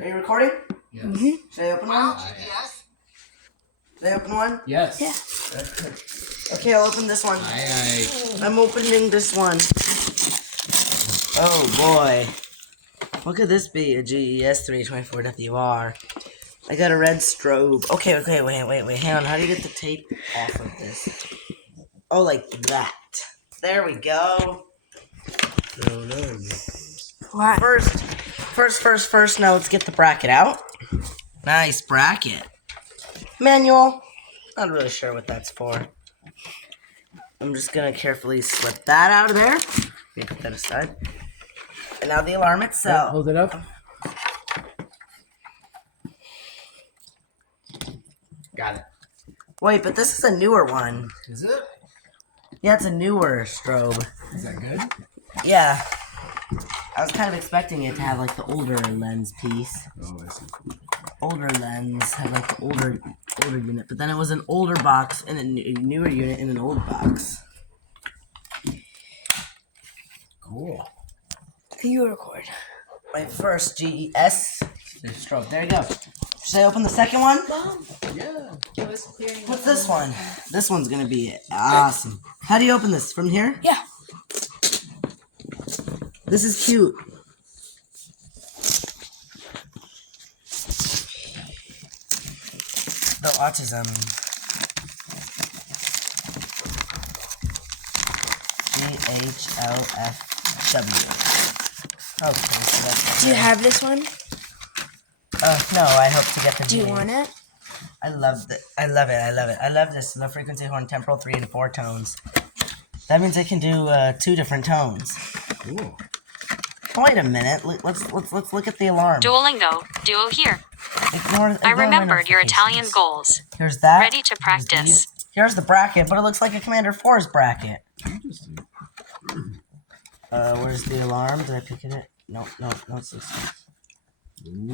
Are you recording? Yes. Should I open one? Yes. Should I open one? Yes. Yeah. Okay, I'll open this one. I'm opening this one. Oh boy. What could this be? A GES 324WR. I got a red strobe. Okay, wait. Hang on. How do you get the tape off of this? Oh, like that. There we go. No. What? First, now let's get the bracket out. Nice bracket. Manual. Not really sure what that's for. I'm just gonna carefully slip that out of there. Let me put that aside. And now the alarm itself. Hold it up. Got it. Wait, but this is a newer one. Is it? Yeah, it's a newer strobe. Is that good? Yeah. I was kind of expecting it to have like the older lens piece. Oh, I see. Older lens had like the older unit, but then it was an older box and a newer unit in an old box. Cool. You record. My first GES strobe. There you go. Should I open the second one? Yeah. What's this one? This one's gonna be awesome. How do you open this? From here? Yeah. This is cute. The autism. GHLFW. Okay, so that's Do you have this one? no, I hope to get the Do you video. want it? I love it. I love this low frequency horn temporal 3 and 4 tones. That means I can do 2 different tones. Cool. Wait a minute. Let's look at the alarm. Duolingo, Duo here. Ignore I my remembered your Italian notifications. goals. Here's that. Ready to practice. Here's the bracket, but it looks like a Commander 4's bracket. Interesting. Where's the alarm? Did I pick it? No, it's this one.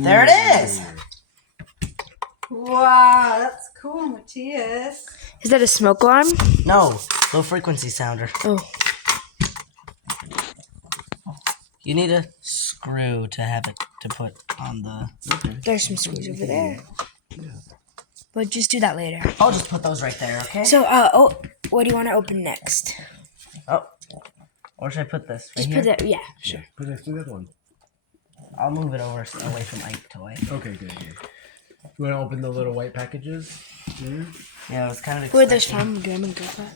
There it is! Wow, that's cool, Matthias. Is that a smoke alarm? No, low frequency sounder. Oh. You need a screw to have it to put on the... Okay. There's some screws over there. But just do that later. I'll just put those right there, okay? So, what do you want to open next? Oh. Or should I put this right Just here? put it, yeah, sure. Put next to the other one. I'll move it over away from Ike Toy. Okay, good. You want to open the little white packages? Here? Yeah, I was kind of Who are those expecting... from? Do you want me to go for it?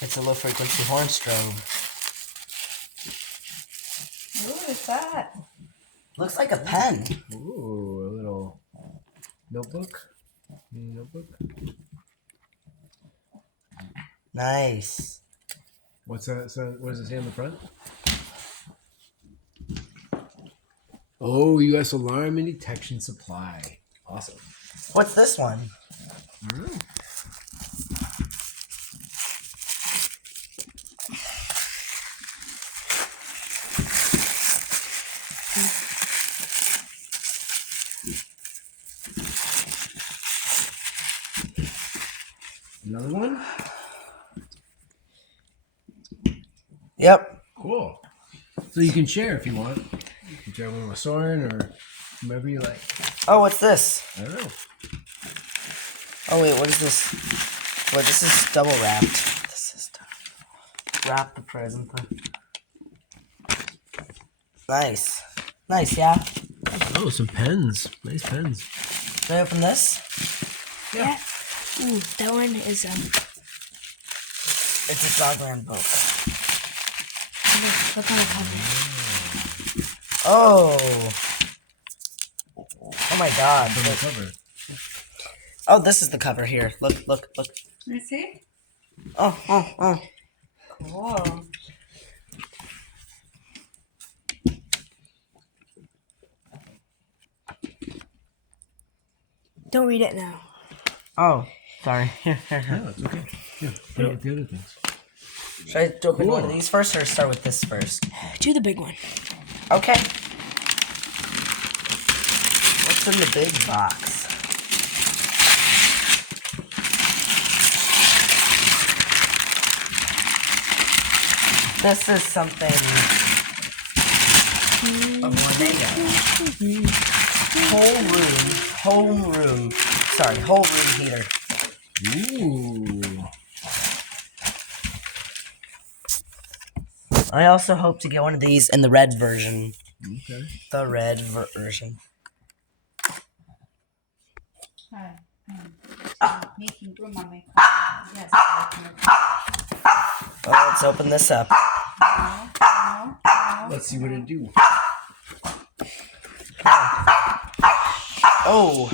It's a low frequency horn strobe. What is that? Looks like a pen. Ooh, a little notebook. Mini notebook. Nice. What's that? So, what does it say on the front? Oh, U.S. Alarm and Detection Supply. Awesome. What's this one? Another one? Yep. Cool. So you can share if you want. You can share one with Soren or whomever you like. Oh, what's this? I don't know. Oh, wait, what is this? Wait, this is double wrapped. This is wrap the present. Nice. Nice, yeah? Oh, some pens. Nice pens. Should I open this? Yeah. Ooh, that one is, It's a Dogland book. what kind of cover? Oh. Oh my god. On the cover. Oh, this is the cover here. Look. Let me see. Oh. Cool. Don't read it now. Oh, sorry. Here. No, it's okay. Yeah, put it with the other things. Should I open one of Cool. these first or start with this first? Do the big one. Okay. What's in the big box? This is something of Winnebago. Whole room heater. Ooh. I also hope to get one of these in the red version. Okay. The red version. Hi. Making room on my car. Yes. Oh, let's open this up. No. Let's see what it do. Oh.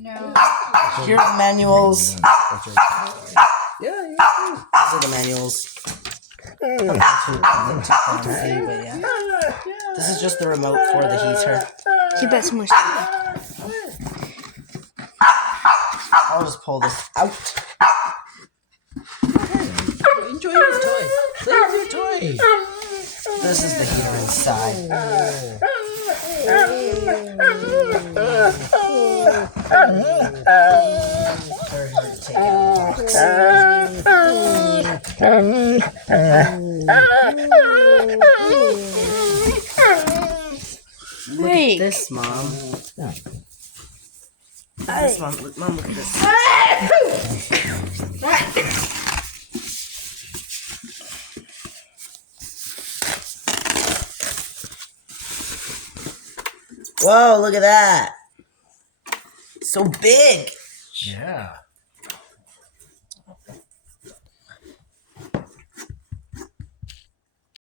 No. Here are the manuals. Yeah. These are the manuals. Nothing too fancy, but yeah. This is just the remote for the heater. Que peça muito. I'll just pull this out. Enjoy your toy. Play with your toy. This is the heater inside. Very hard to take out of the box. Look at this, Mom. Look at this, Mom. Mom, look at this. Whoa, look at that. So big. Yeah.